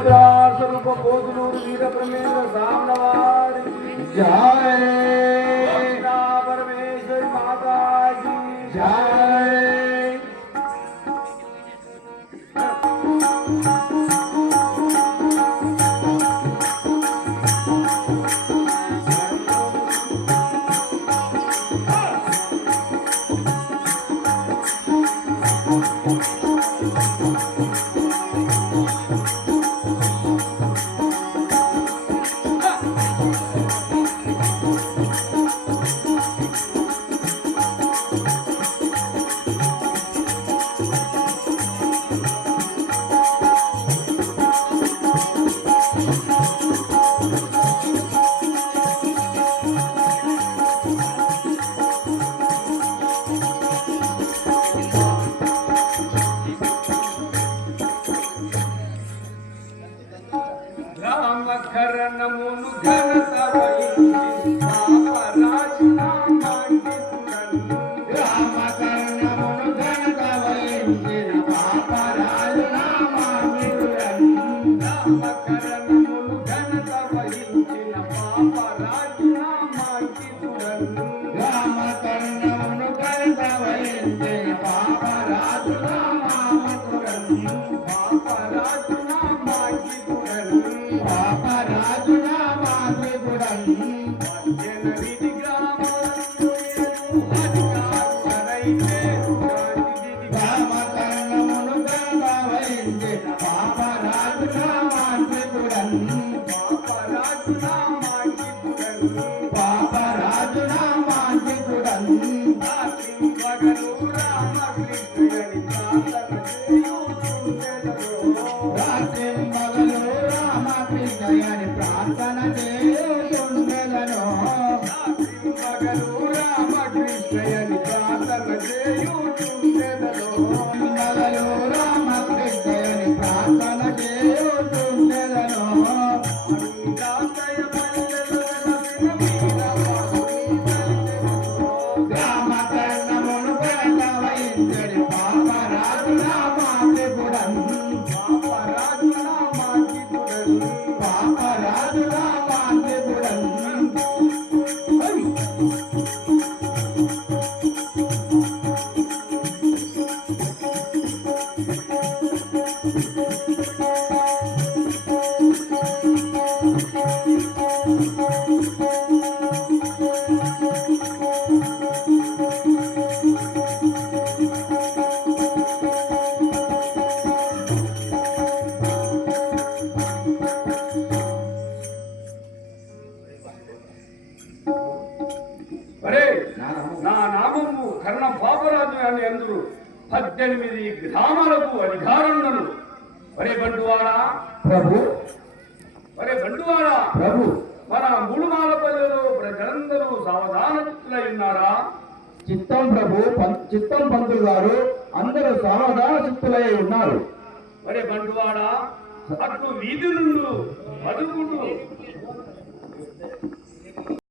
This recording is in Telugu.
स्वरूप बोधलूर वीर ब्रह्मेंद्र सामनवारी जय परमेश्वर माता की जय। కర్ణ పాపరాజు అని అందరూ 18 గ్రామాలకు అధికారులను. ఒరే బంటువాడా ప్రభు, ఒరే బంటువాడా ప్రభు, మన మూడుమాలపల్లెలో ప్రజలందరూ సావధానచిత్తులై ఉన్నారా? చిత్తం ప్రభు, చిత్తం పంతులు గారు అందరూ సావధాన చిత్తులై ఉన్నారు. ఒరే బంటువాడా అట్లు వీధి నుండి మదుకుంటూ